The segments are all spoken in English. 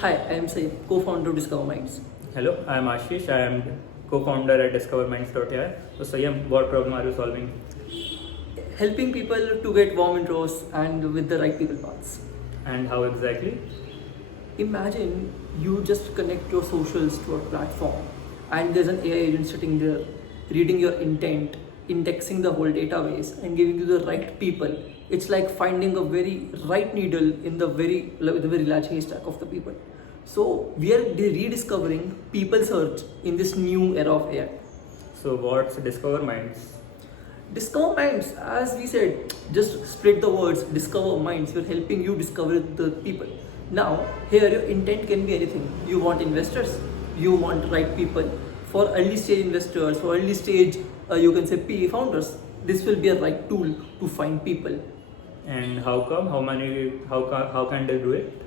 Hi, I am Said, co-founder of DiscoverMinds. Hello, I am Ashish. I am co-founder at DiscoverMinds.ai. So, Sayam, what problem are you solving? Helping people to get warm intros and with the right people paths. And how exactly? Imagine you just connect your socials to a platform and there's an AI agent sitting there reading your intent, indexing the whole database and giving you the right people. It's like finding a very right needle in the very large haystack of the people. So we are rediscovering people search in this new era of AI. So, what's Discover Minds? Discover Minds, as we said, just spread the words, Discover Minds. We're helping you discover the people. Now, here your intent can be anything. You want investors, you want right people. For early stage investors, for early stage, you can say PE founders, this will be a right tool to find people. And how come? How can they do it?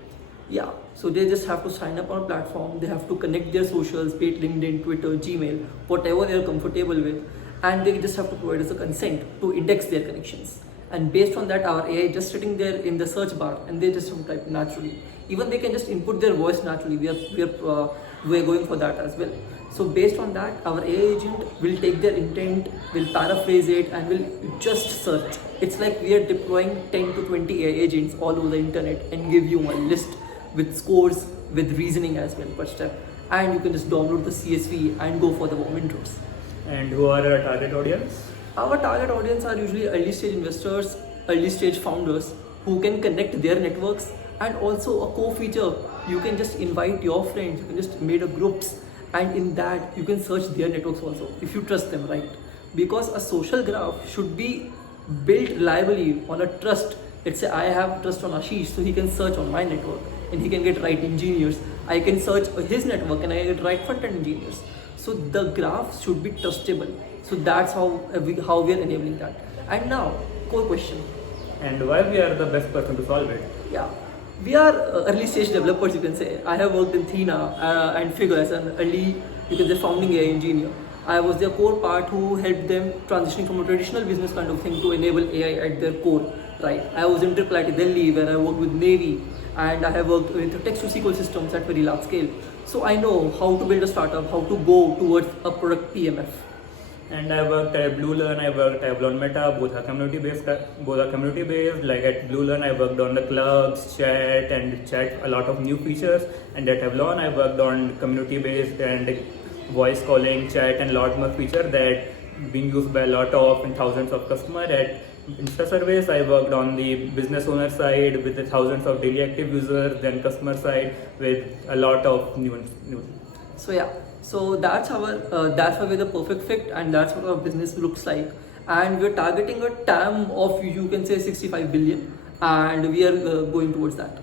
Yeah, so they just have to sign up on a platform, they have to connect their socials, be it LinkedIn, Twitter, Gmail, whatever they are comfortable with, and they just have to provide us a consent to index their connections. And based on that, our AI just sitting there in the search bar and they just have to type naturally. Even they can just input their voice naturally. We're going for that as well. So based on that, our AI agent will take their intent, will paraphrase it, and will just search. It's like we are deploying 10 to 20 AI agents all over the internet and give you a list with scores, with reasoning as well per step. And you can just download the CSV and go for the warm intros. And who are our target audience? Our target audience are usually early stage investors, early stage founders who can connect their networks, and also a co-feature. You can just invite your friends, you can just make a groups, and in that you can search their networks also if you trust them, right? Because a social graph should be built reliably on a trust. Let's say I have trust on Ashish, so he can search on my network and he can get right engineers. I can search his network and I get right front-end engineers. So the graph should be trustable. So that's how we are enabling that. And now, core question. And why we are the best person to solve it? Yeah, we are early stage developers, you can say. I have worked in Thina and Figure as an early, you can say, founding AI engineer. I was their core part who helped them transitioning from a traditional business kind of thing to enable AI at their core, right? I was in IIIT Delhi where I worked with Navy, and I have worked with text to SQL systems at very large scale. So I know how to build a startup, how to go towards a product PMF. And I worked at BlueLearn, I worked at Blonde Meta, both are community-based. Like at BlueLearn, I worked on the clubs, chat a lot of new features. And at Avalon, I worked on community-based and voice calling, chat, and lot more feature that being used by a lot of and thousands of customers. At InstaSurveys, I worked on the business owner side with the thousands of daily active users, then customer side with a lot of new. So yeah, so that's why we're the perfect fit, and that's what our business looks like. And we're targeting a TAM of, you can say, 65 billion, and we are going towards that.